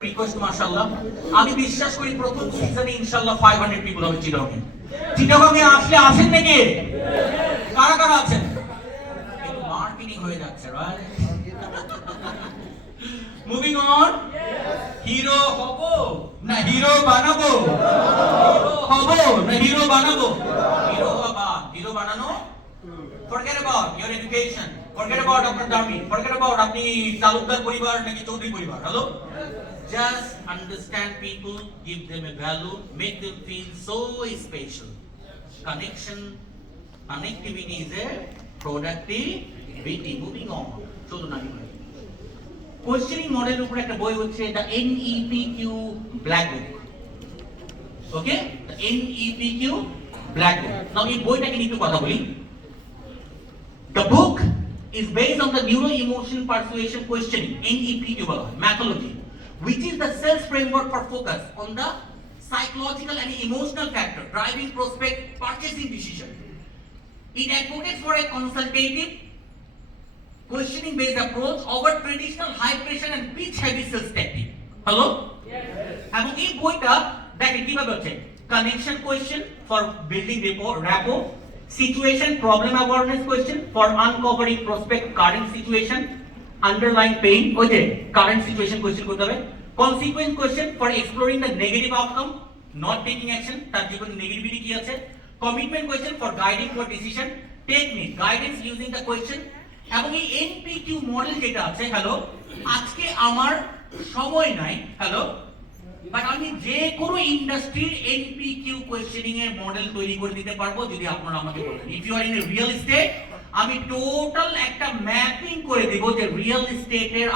Request মাশাআল্লাহ আমি বিশ্বাস করি প্রথম সিজনে ইনশাআল্লাহ 500 পিপল হবে চিটাগং চিটাগং এ আসলে আসেন নাকি কারা কারা আছেন একটু মার্কেটিং হয়ে যাচ্ছে রাইট মুভিং অন হিরো হব না হিরো বানাবো হিরো হব না হিরো বানাবো হিরো হবা হিরো বানানো forget about your education forget about আপনার দামি forget about আপনি তালুকদার পরিবার নাকি চৌধুরী পরিবার hello just understand people give them a value make them feel so special connection connectivity is a productivity moving on চলুন আগে ভাই কোশ্চেনিং মডেলের উপর একটা বই হচ্ছে the NEPQ black book okay the NEPQ black book now এই বইটাকে নিয়ে একটু কথা বলি The book is based on the neuro-emotion persuasion questioning (NEPQ methodology, which is the sales framework for focus on the psychological and emotional factor driving prospect purchasing decision. It advocates for a consultative, questioning-based approach over traditional high-pressure and pitch-heavy sales tactic. Hello? Yes. এবং এই বইটা দেখেন কিভাবে হচ্ছে connection question for building rapport. Situation problem awareness question for uncovering prospect current situation underlying pain ওই যে current situation question করতে হবে consequence question for exploring the negative outcome not taking action তার জীবনে নেগেটিভিটি কি আছে commitment question for guiding for decision technique guidance using the question এবং এই NPQ মডেল যেটা আছে হ্যালো আজকে আমার সময় নাই হ্যালো বাট আমি যে কোনো ইন্ডাস্ট্রির NPQ কোয়েশ্চেনিং এর মডেল তৈরি করে দিতে পারবো যদি আপনারা আমাকে বলেন if you are in a real estate আমি টোটাল একটা ম্যাপিং করে দেব যে রিয়েল এস্টেটের